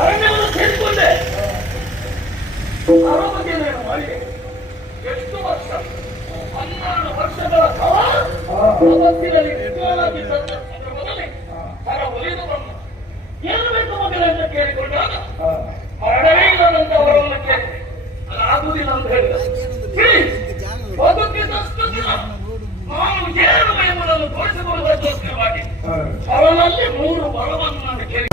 ಅರಣ್ಯವನ್ನು ಸೇರಿಕೊಂಡೆ ಅರವತ್ತೇನೇನು ಮಾಡಿ ಎಷ್ಟು ವರ್ಷ 12 ವರ್ಷಗಳ ಕಾಲ ತಪಸ್ಸಿನಲ್ಲಿ ನಿಜವಾಗಿ ಸಂದರ್ಭದಲ್ಲಿ ಹರ ಒಲಿದು ಬಂದ ಏನು ಬೇಕು ಮಗನ ಅಂತ ಕೇಳಿಕೊಂಡಾಗ ಮರಣವೇ ಇಲ್ಲದಂತೆ ಅವರನ್ನು ಕೇಳಿದೆ. ಅದಾಗುವುದಿಲ್ಲ ಅಂತ ಹೇಳಿದ. ಬದುಕಿದಷ್ಟು ದಿನ ನಾನು ಏನು ಎಂಬುದನ್ನು ತೋರಿಸಿಕೊಳ್ಳುವುದಕ್ಕೋಸ್ಕರವಾಗಿ ಅವನಲ್ಲಿ 3 ಬಲವನ್ನು ನಾನು ಕೇಳಿ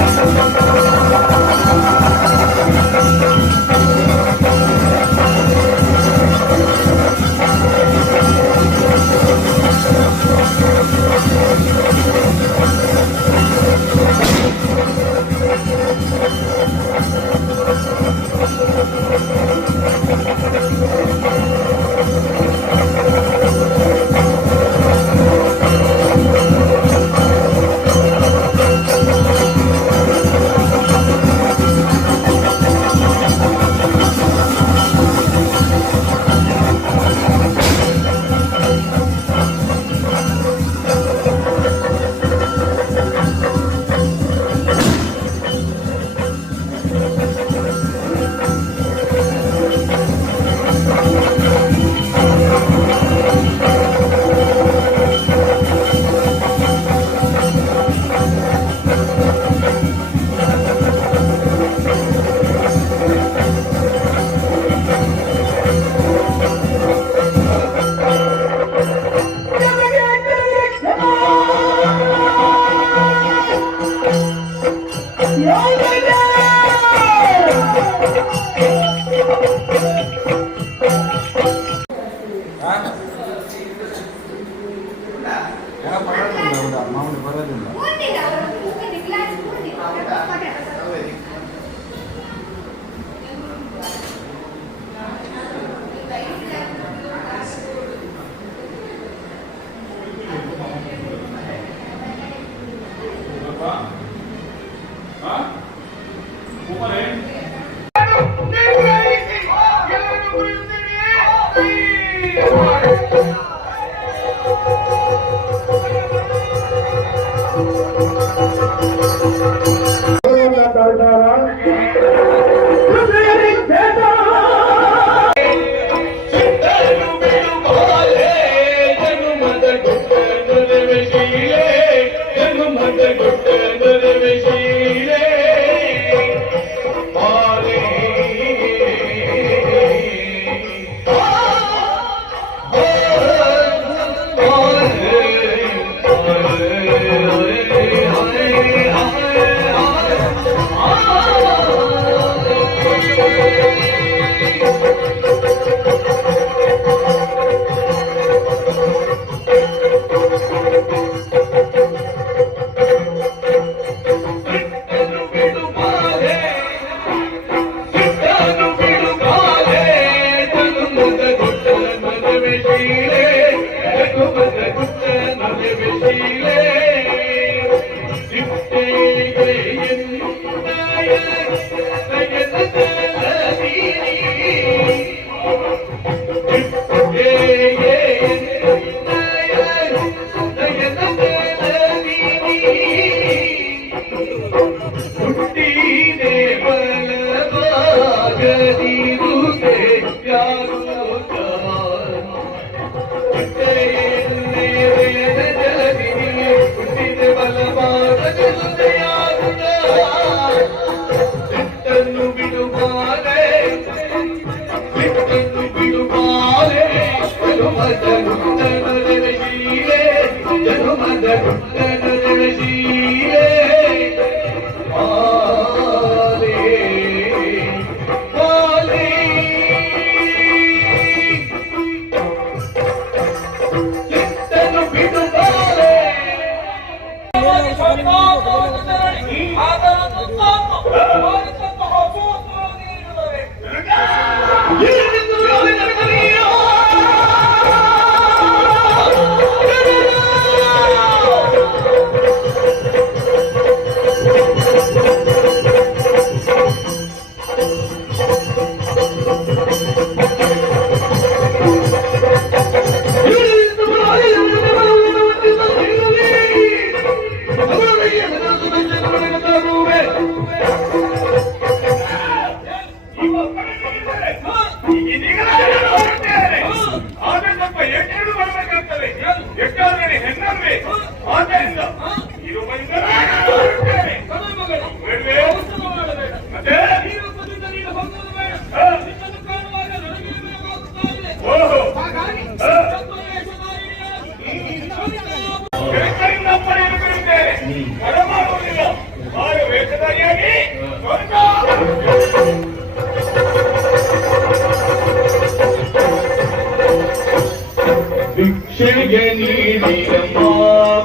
ಭಿಕ್ಷೆಗೆ ನೀಡಿರಮ್ಮ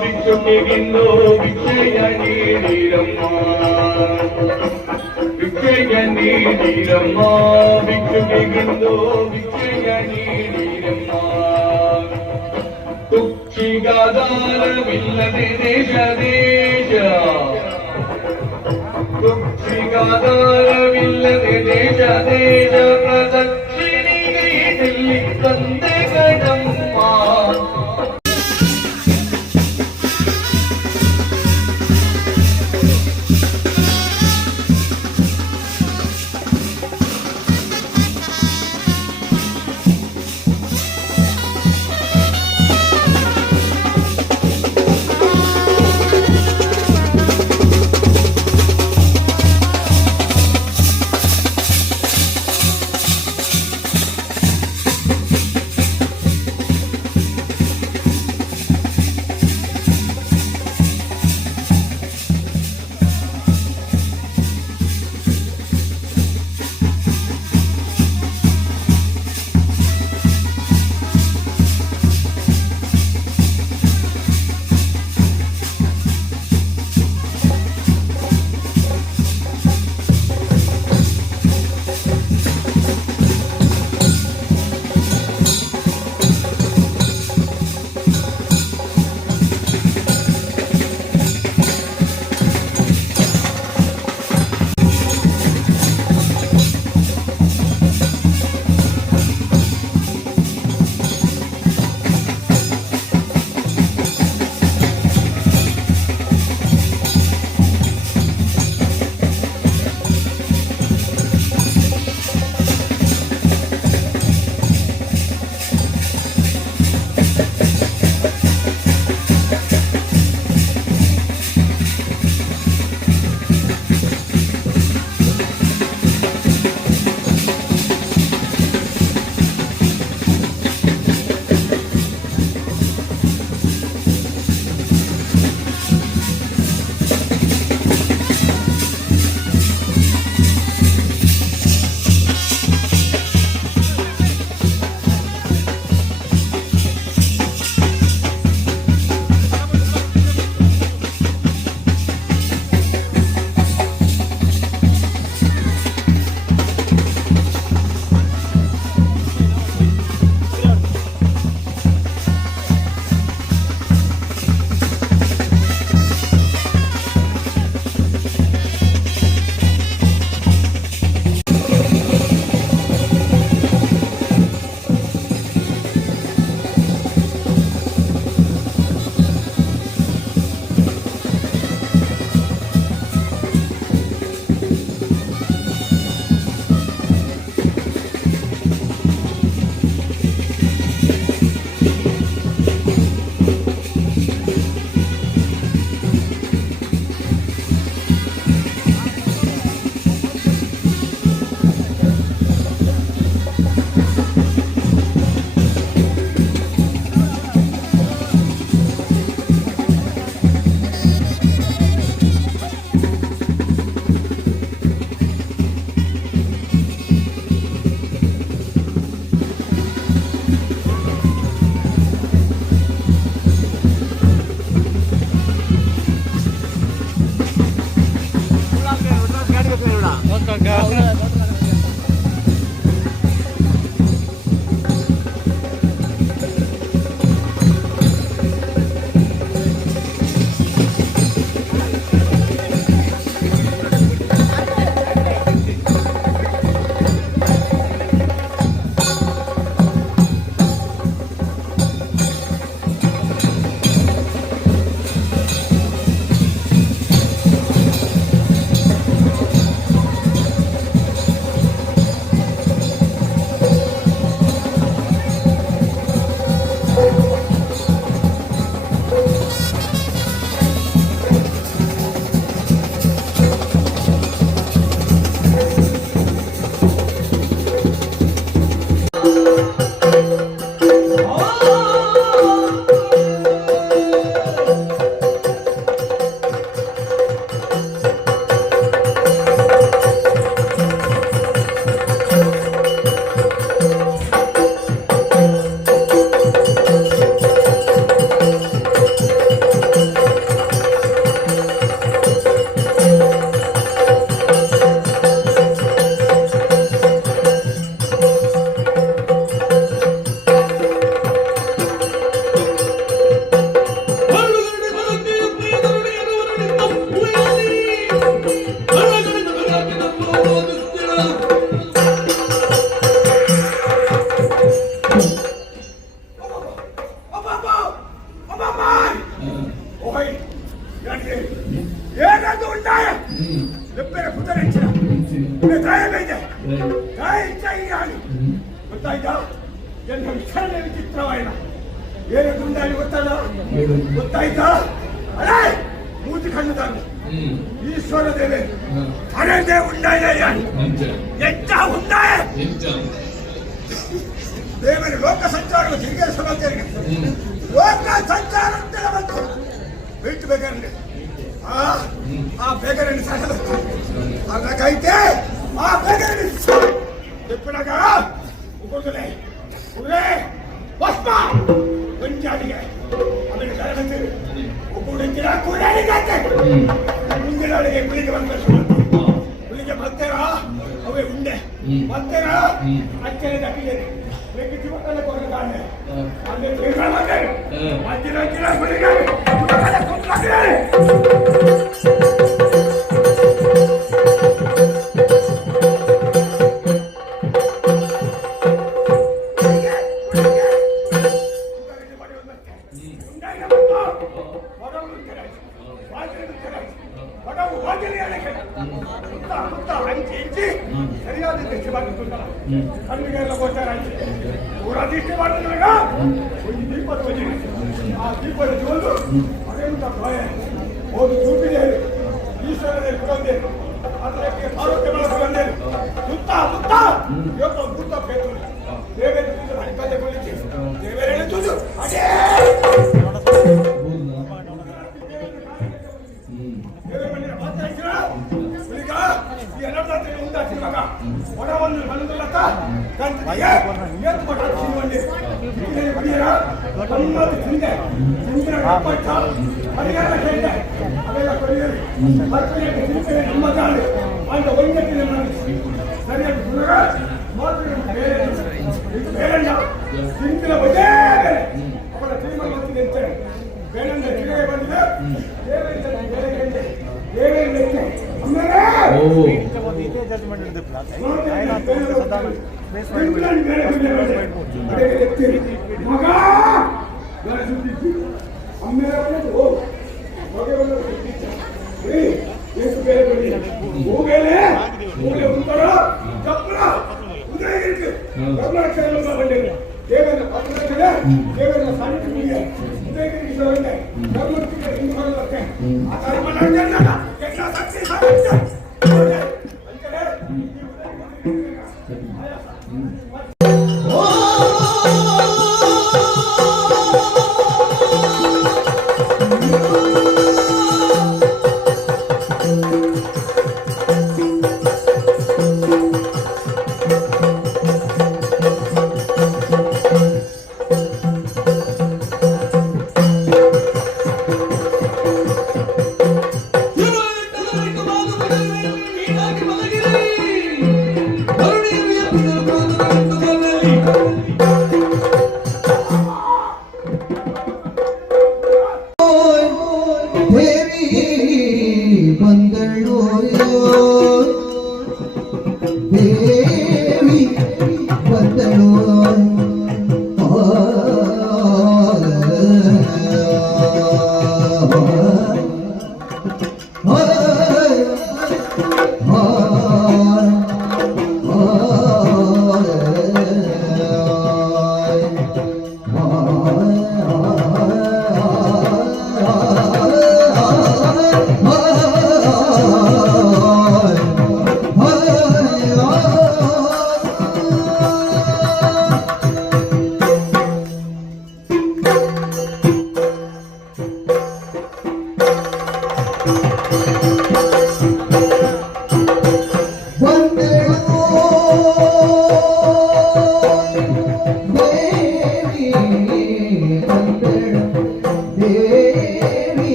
ಭಿಕ್ಷುಕಿಗಿಂದು ಭಿಕ್ಷೆಯ ನೀಡಿರಮ್ಮ ಭಿಕ್ಷೆಯ ನೀಡಿರಮ್ಮ ಭಿಕ್ಷುಕಿಗಿಂದು ಭಿಕ್ಷೆಯ ನೀಡಿರಮ್ಮ ಕುಕ್ಷಿಗಾಧಾರವಿಲ್ಲದೆ ದೇಶ ದೇಶ ಕುಕ್ಷಿಗಾಧಾರವಿಲ್ಲದೆ ದೇಶ ದೇಶ ಪ್ರದಕ್ಷಿಣೆಯಲ್ಲಿ ತಂದೆ ಕಣಮ್ಮ ಜೈ ಜೈ ರಾಣಿ. ಗೊತ್ತಾಯ್ತಾ? ಎಲ್ಲ ವಿಚಾರಣೆ ವಿಚಿತ್ರವಾಯಿಲ್ಲ. ಏನು ದುಂಡಾಳಿ ಗೊತ್ತಲ್ಲ? ಗೊತ್ತಾಯ್ತಾ? ಅರೇ ಮೂತಿ ಕಣ್ಣುದಾನು ಈಶ್ವರ ದೇವೆ ಅರೇ ಉಂಡಾಯ ಎಂತ ಉಂಡಾಯ ದೇವರ ಲೋಕ ಸಂಚಾರ ತಿರುಗಿ ಸಮಾಚಾರಿಗೆ ಲೋಕ ಸಂಚಾರ ಅಂತ ಬಂತು ಬಿಟ್ಟು ಬೇಕಾದ್ರೆ ಆ ಬೇಗರನ್ನು ಸಾಲ ಬಂತು ಹಾಗಾಗೈತೆ ಆ ಬೇಗರನ್ನು ತೆಪ್ಪನಾಗ ಉಗುರ್ಗಲೆ ಉಗುರೆ ಪುಷ್ಪ ಪಂಚಾಡಿಗೆ ಆಮೇಲೆ ತರಗತಿ ಉಗುಡಿಂಗಿರ ಕೂಡಾಡಿಗೆ ಮುಂದಿನೊಳಗೆ ಗುಳಿಗೆ ಬಂದ ಗುಳಿಗೆ ಬರ್ತಾರ ಅವೇ ಉಂಡೆ ಬರ್ತಾರ ಅಚ್ಚನೆ ತಪ್ಪಿದ್ದೇನೆ ಬೇಕಿದ್ದು ಮಕ್ಕಳ ಕೊಡಗಾನೆ ಅಲ್ಲೇ ಬೇಗ ಬಂದರೆ ಮಧ್ಯ ಗುಳಿಗೆ ಸರಿಯಾದ ದೃಷ್ಟಿ ಬಾಗಿಸುತ್ತಲ್ಲ ಕಣ್ಣಿಗೆಲ್ಲ ಗೋಚಾರ ಆಯ್ತು ಪೂರ ದೃಷ್ಟಿ ಮಾಡಿದಾಗ ಒಂದು ದೀಪದ ವಜೆ ಆ ದೀಪದ ಜೋಲು ಅದೇಂತ ಭಯ ಒಂದು ಚೂಪಿದೆ ಈಶ್ವರನೇ ಕುಡಂದೆ ಅದಕ್ಕೆ ಆರೋಗ್ಯ ಬಂದೆ ಸುತ್ತ ಸುತ್ತ ಇವತ್ತು ಗುತ್ತ ಬೇಕು ದೇವೇಂದ್ರ ಹರಿಕತೆ ಕೊಲಿಸಿ ದೇವರೇ ತುದು ಅದೇ ಹೊರವನ್ನು ಬಂದಲ್ಲತ್ತ ಹಿಂದೆ ಪರಿಹಾರ ಕೇಳಿದೆ ಅವೆಲ್ಲ ಕೊಡಿಯರು ನಮ್ಮ ಕಾಲು ಅಂತ ಒಂದಕ್ಕೆ ಸರಿಯಾಗಿ ಗುಣಗ ಮಾತ್ರ ಬೇಡ ಹಿಂದಿನ ಬಗ್ಗೆ ಅವರ ತೀರ್ಮಾನ ಮಾಡ್ತಿದೆ ಅಂತೇಳಿ ಬೇಡಂದ ತಿರುಗಿ ಬಂದಿದೆ ದೇವೇಂದ್ರ ದೇವರ ಸಾನ್ನಿಧ್ಯ ಉದಯಗಿರಿ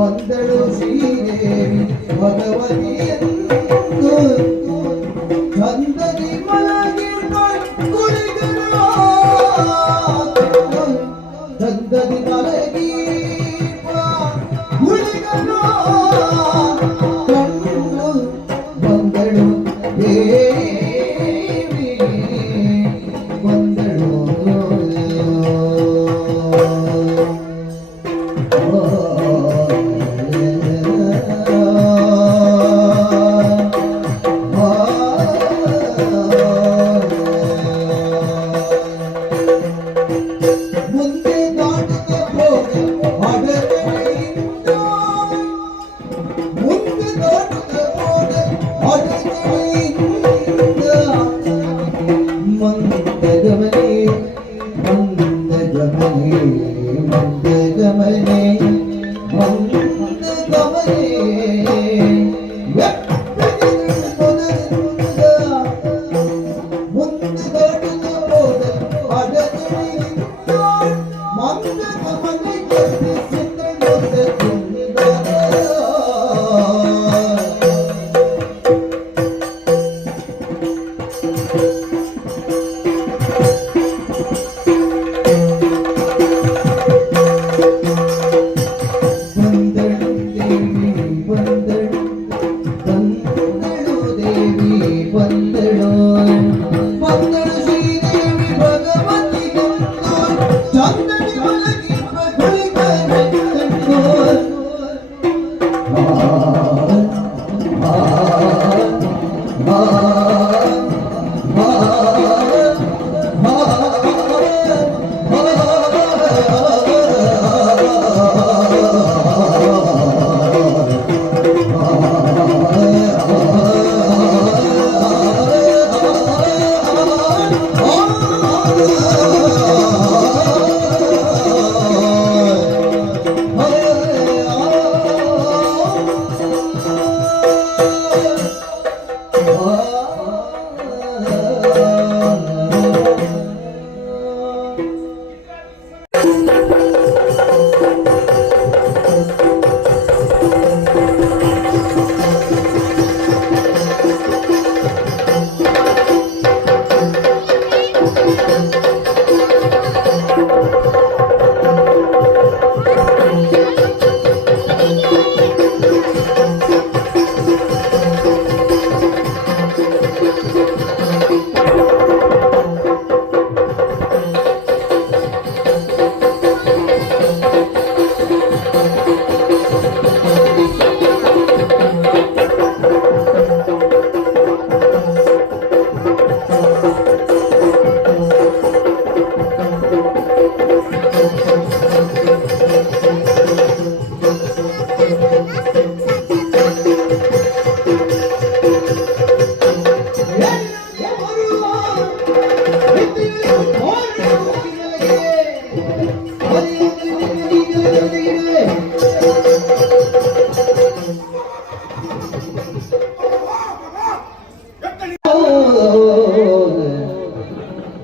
ವಂದಳು ಶ್ರೀದೇವಿ ಭಗವತಿಯನ್ನು ಚಂದದಿ ಮಲಗಿರುವ ಗುಳಿಗನ ಚಂದದಿ ಮಲಗಿರುವ ಗುಳಿಗನ ಕಣ್ಣು ವಂದಳು ದೇವಿ ವಂದಳು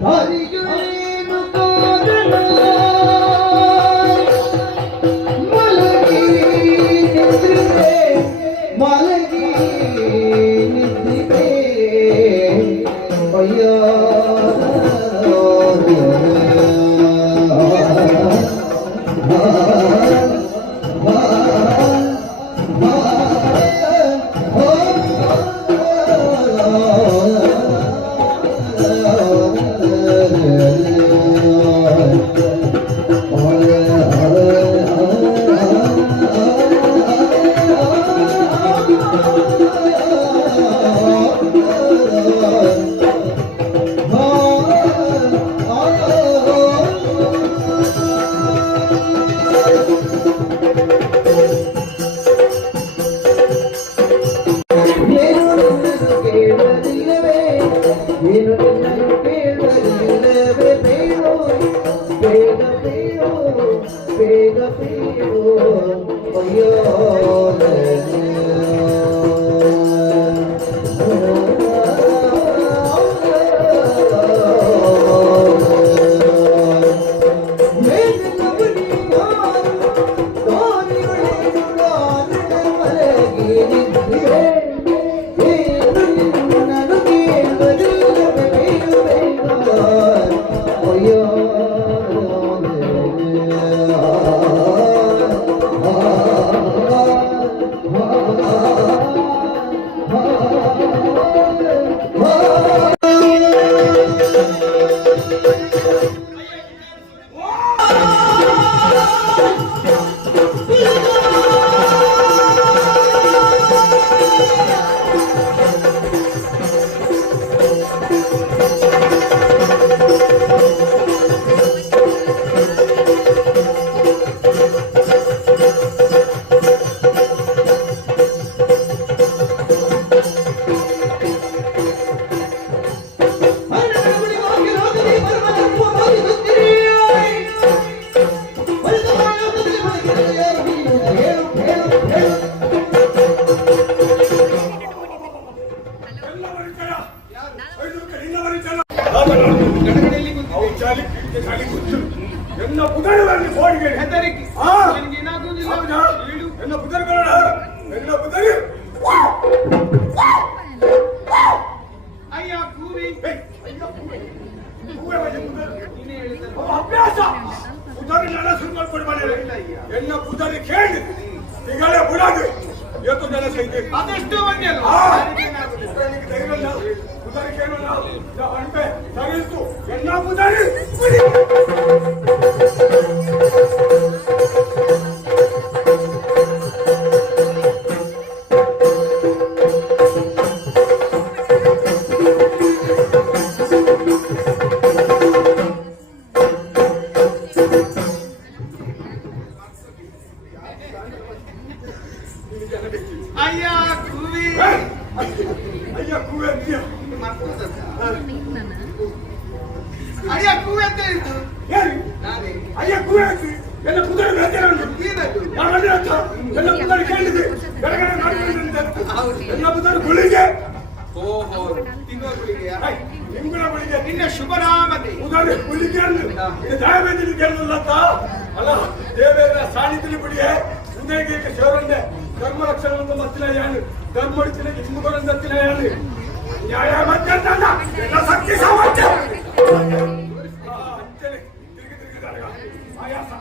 ಹರಿಗೇನು ಕಾರಣ ಮಲಗಿ ನಿದ್ರಿದೆ ಮಲಗಿ ನಿದ್ರಿದೆ ಅಯ್ಯ ಎನ್ನ ಪುದರಗಳಲ್ಲಿ ಹೋಳಿಗೆ ಹೆದರಿಕೆ ಎನ್ನ ಪುದರಗಳ ಎನ್ನ ಪುದರಿ ಅಯ್ಯ ಕೂವಿ ಅಭ್ಯಾಸ ಪುದರಿ ಜನ ಶುರು ಮಾಡ್ಕೊಂಡು ಎನ್ನ ಪುದರಿ ಕೇಳಿ ಈಗಲೇ ಬಿಡಾದು ಎಷ್ಟು ಜನ ಸೈತೆ ಅದೆಷ್ಟು ಮಂದಿ ಅಲ್ಲ ಪುದರಿ ಕೇಳಲ್ಲ ಅನ್ಪೆ ಸರಿಯಿತು ಎನ್ನ ಪುದರಿ ಅಯ್ಯ ಕೂವಿ ಅಯ್ಯ ಕೂವೆ ಅಂತೀಯ ಅಯ್ಯ ಕೂವಿ ಅಂತ ಹೇಳಿದ್ದು ಹೇಳಿ ಅಯ್ಯ ಕೂವೆ ಅಂತಿ ಎಲ್ಲ ಪುದರಿ ಎಲ್ಲ ಪುದರಿ ಕೇಳಿದೆ ಬೆಳಗಡೆ ಎಲ್ಲ ಪುದರಿ ಗುಳಿಗೆ ಓಹೋ ತಿಂಗಳ ಗುಳಿಗೆಯಾ ನಿಮ್ಗಳ ಗುಳಿಗೆ ನಿನ್ನ ಶುಭನಾಮತೆ ಪುದರಿ ಗುಳಿಗೆ ಇದು ದಾಯವೇದಿ ಕೇಳಲ್ಲ ಅಲ್ಲ ದೇವೇಂದ್ರ ಸಾಣಿತಿಲಿ ಬಿಡಿಯೇ ಉದಯಗೆ ಶಿವರಂದೆ ಧರ್ಮ ರಕ್ಷಣೆಯಿಂದ ಮತ್ತಿನ ಧರ್ಮಡಿಸಿನ ಹಿಂದೂಗಳನ್ನು ಹತ್ತಿನ ನ್ಯಾಯ ಮಧ್ಯಂತಲ್ಲ ಎಲ್ಲ ಶಕ್ತಿ ಸಾಮರ್ಥ್ಯ ಅಂಚನೆ ತಿರುಗಿ ಆಯಾಸ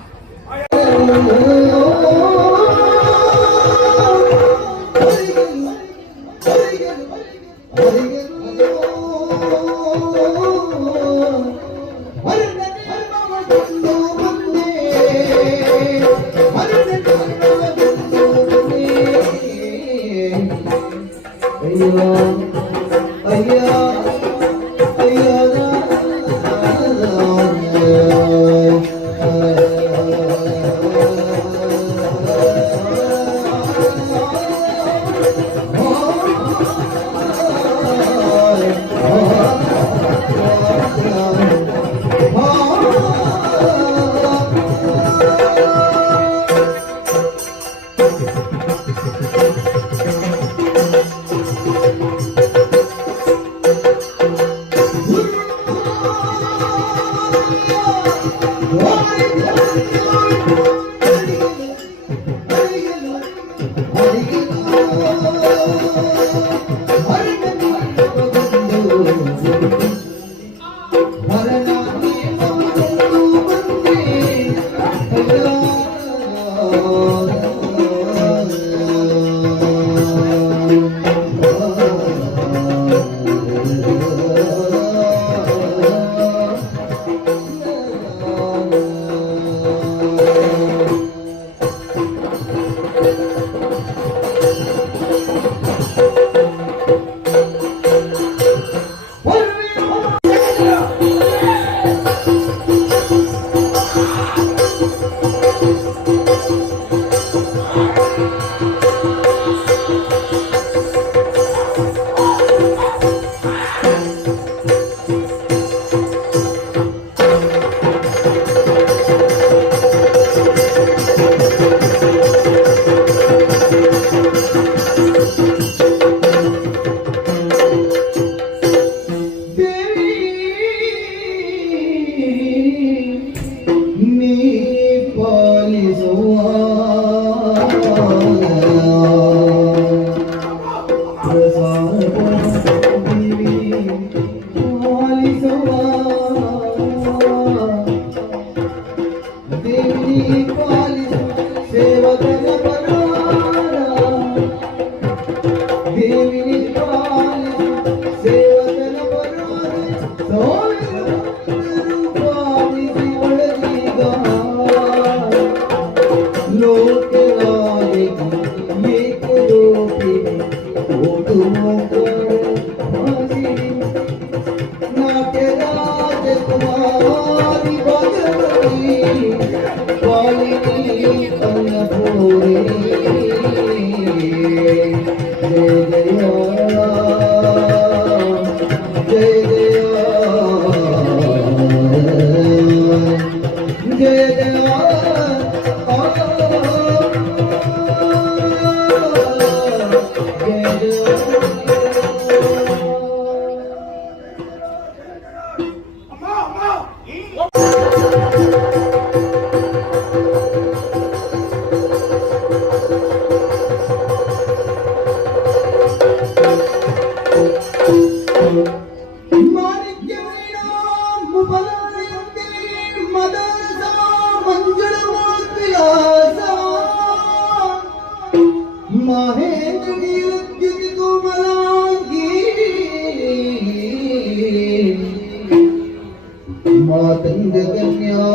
मातंगकन्या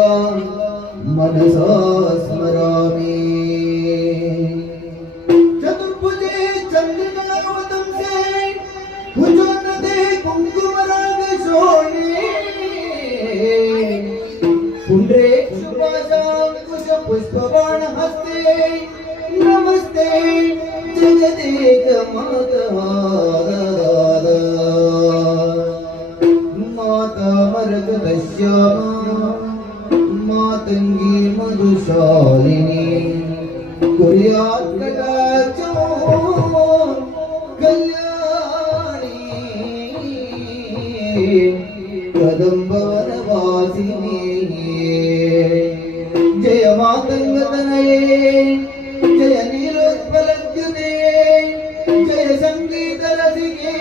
मनसा स्मरामि चतुर्भुजे चंद्रकलावतंसे भुजोन्नते कुङ्कुमरागशोणे पुण्ड्रे शुभाशाङ्कुश पुष्पबाणहस्ते नमस्ते जगदेकमातः मातंगी मधुशालिनी कुर्यात् कटाक्षो कल्याणी कदम्बवनवासिनी जय मातंगतनये जय नीलोत्पलद्युते जय संगीत रसिके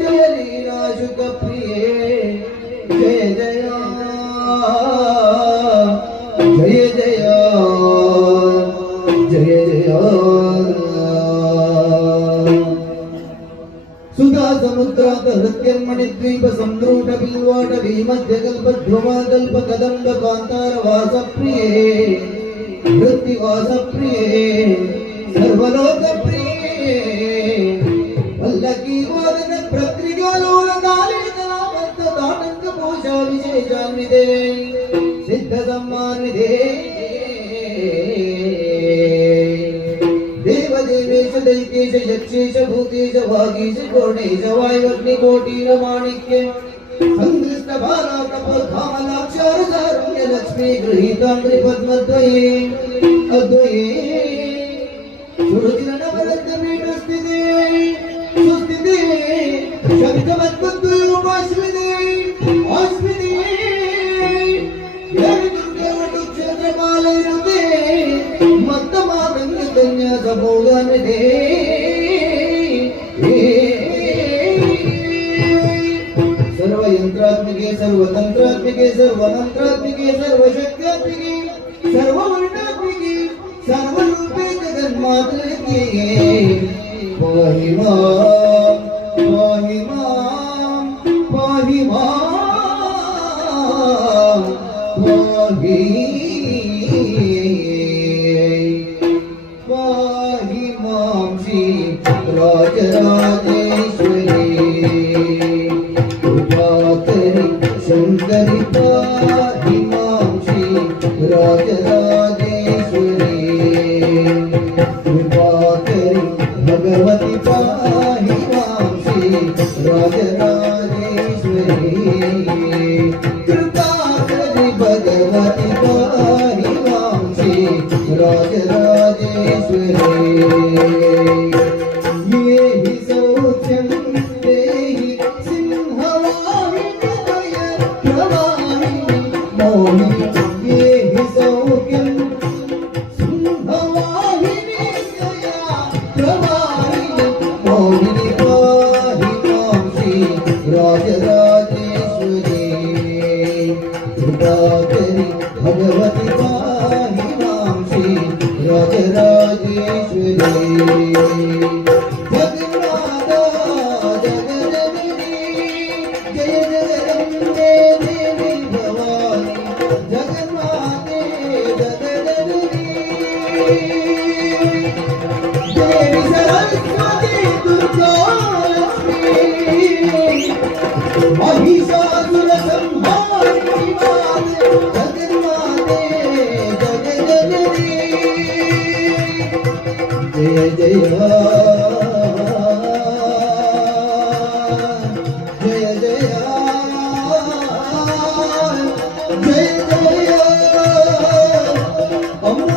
जय लीलाशुकप्रिये जय जय जय जय जय जय सुधा समुद्रात हृत्यन्मणिद्वीप संद्रूढ बिल्वाट भीमध्यकल्प ध्रुवाकल्प कदम्ब कान्तार वासप्रिये वृत्तिवासप्रिये सर्वलोकप्रिये वल्लकी वादन प्रत्रिकालोलकालितनामन्तदानङ्क पूजा विशेषान्विते सिद्ध सम्मान्विते देवदेवेश दैत्येश यक्षेश भूतेश वागीश कोणेश वायुअग्निकोटीर माणिक्य संदृष्ट भाराकप कामलाक्षार सारण्य लक्ष्मी गृहीताङ्घ्रि पद्मद्वये अद्वये सुरतिरनवरत्नपीठस्थिते सुस्थिते शङ्खमद्भुतरूपाश्विते आश्विते क्षेत्रपालयुते मत्तमागन्यकन्या सभोगान्विते सर्वयन्त्रात्मिके सर्वतन्त्रात्मिके सर्वमन्त्रात्मिके सर्वशक्त्यात्मिके सर्ववर्णात्मिके सर्वरूपे जगन्मातृके राजराजेश्वरी कृपाकरि शङ्करि पाहि मां श्री राजराजेश्वरी कृपाकरि भगवति पाहि मां श्री राजराजेश्वरी कृपाकरि भगवति पाहि मां श्री राजराजेश्वरी ये हि सौख्यं देहि सिंहवाहिनी दय प्रवाहिनी मोहिनी ये हि सौख्यं सिंहवाहिनी दया प्रवाहिनी मोहिनी पाहि मां श्री राजराजेश्वरी कृपाकरि भगवति पाहि मां श्री राजराजेश्वरी जगन्नाथा जगन्ननी जय जगदम्बे देवी भवानी जगन्माते जगन्ननी देवी सरस्वती दुर्गा लक्ष्मी महिषासुर संहारिणी माते जगन्माते जगन्ननी जय जय जय जय जय जय अम्मा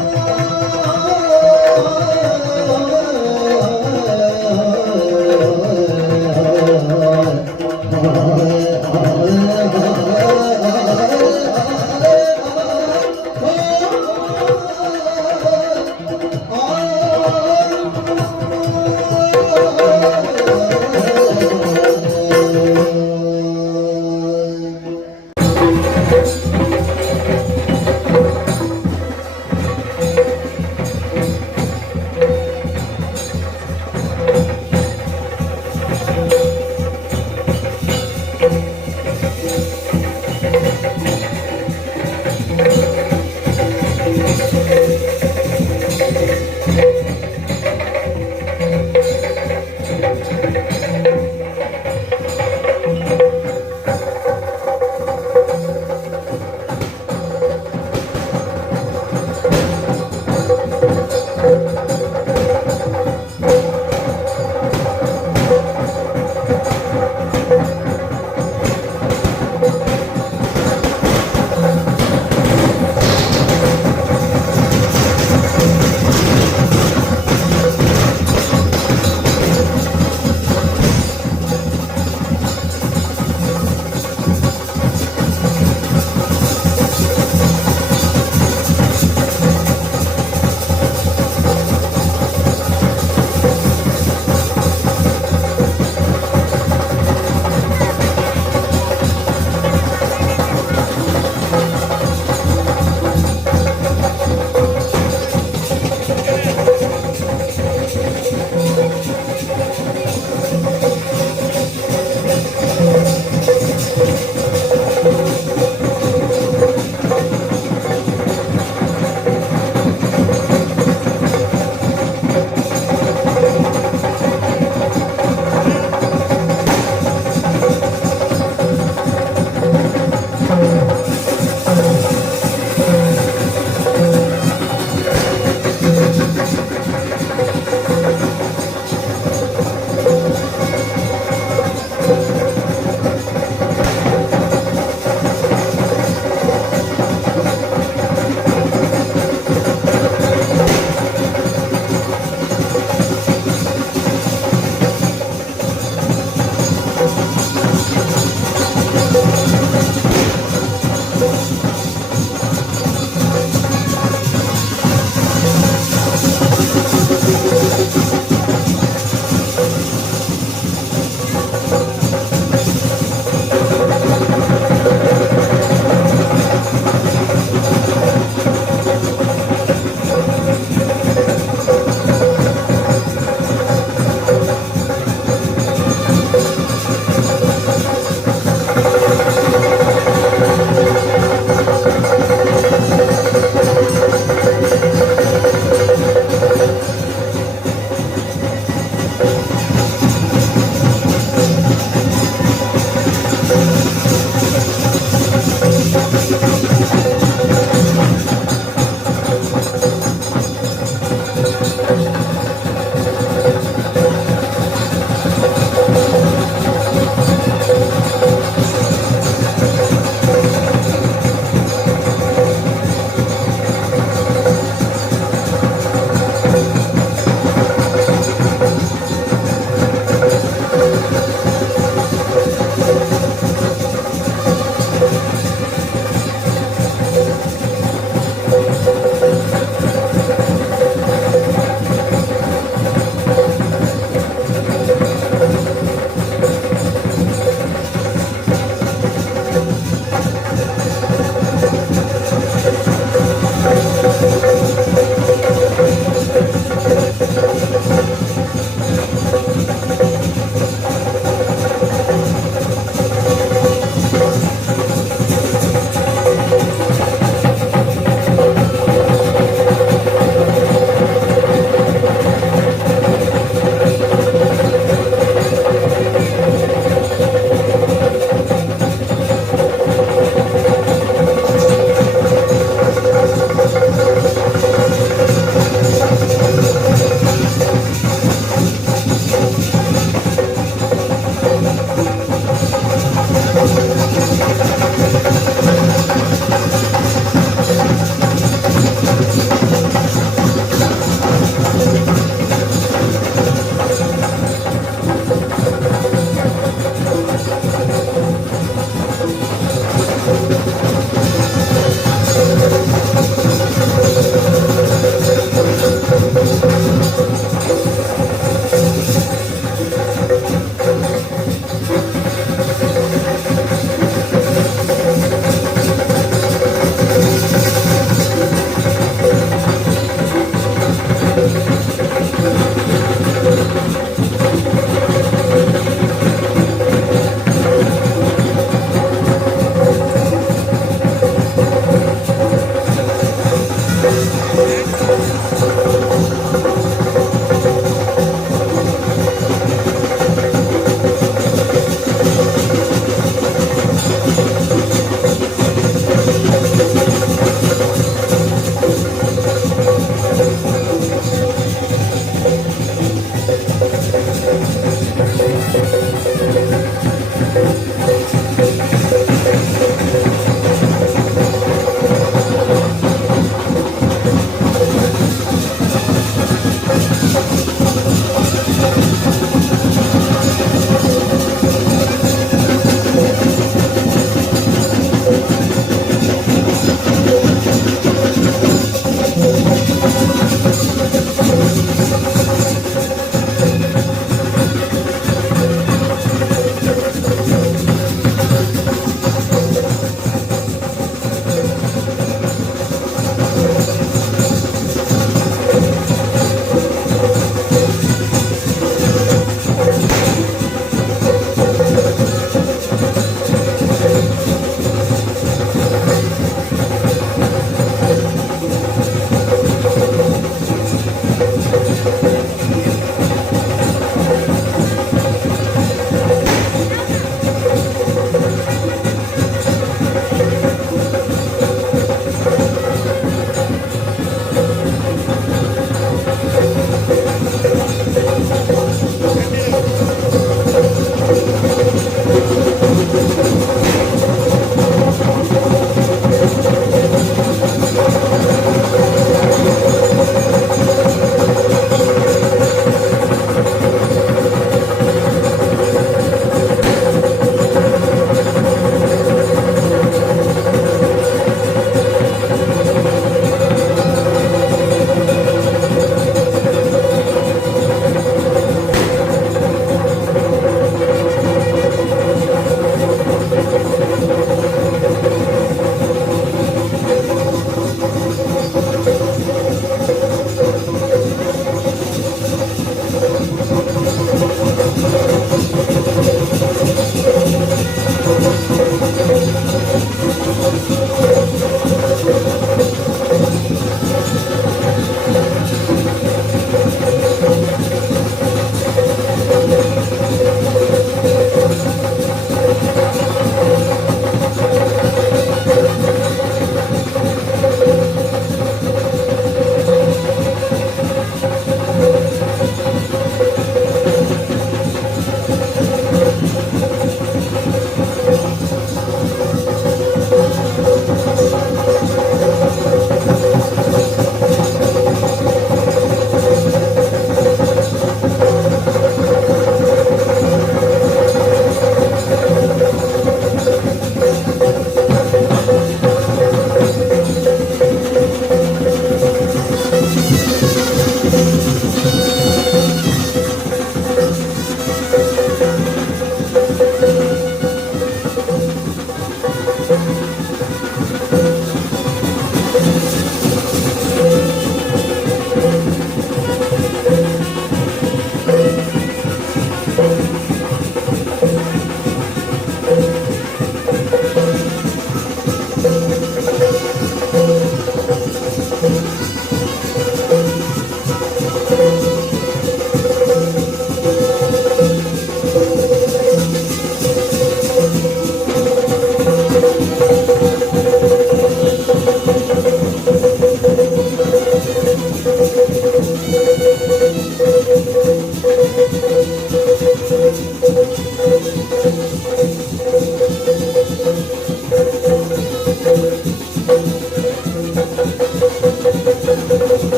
ಜಯ